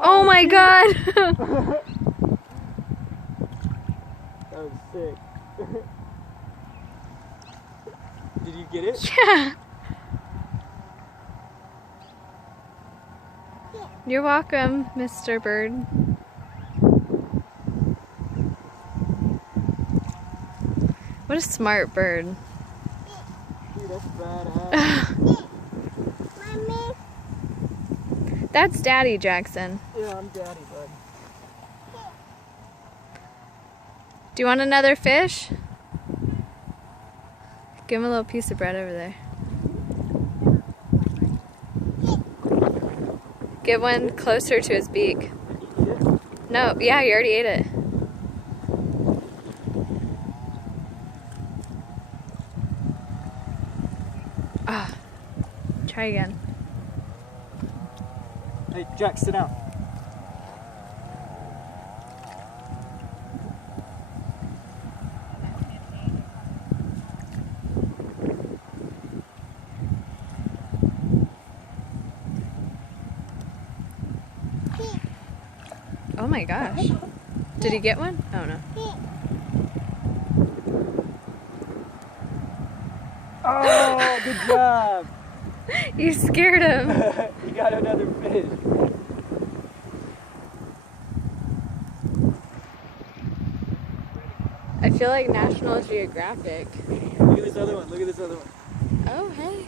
Oh my god! That was sick. Did you get it? Yeah. You're welcome, Mr. Bird. What a smart bird. Dude, that's badass. Mommy. That's Daddy, Jackson. Yeah, I'm daddy, bud. Do you want another fish? Give him a little piece of bread over there. Get one closer to his beak. No, yeah, you already ate it. Ah, try again. Hey, Jack, sit down. Oh my gosh. Did he get one? Oh no. Oh, good job. You scared him. You got another fish. I feel like National Geographic. Look at this other one. Look at this other one. Oh, hey.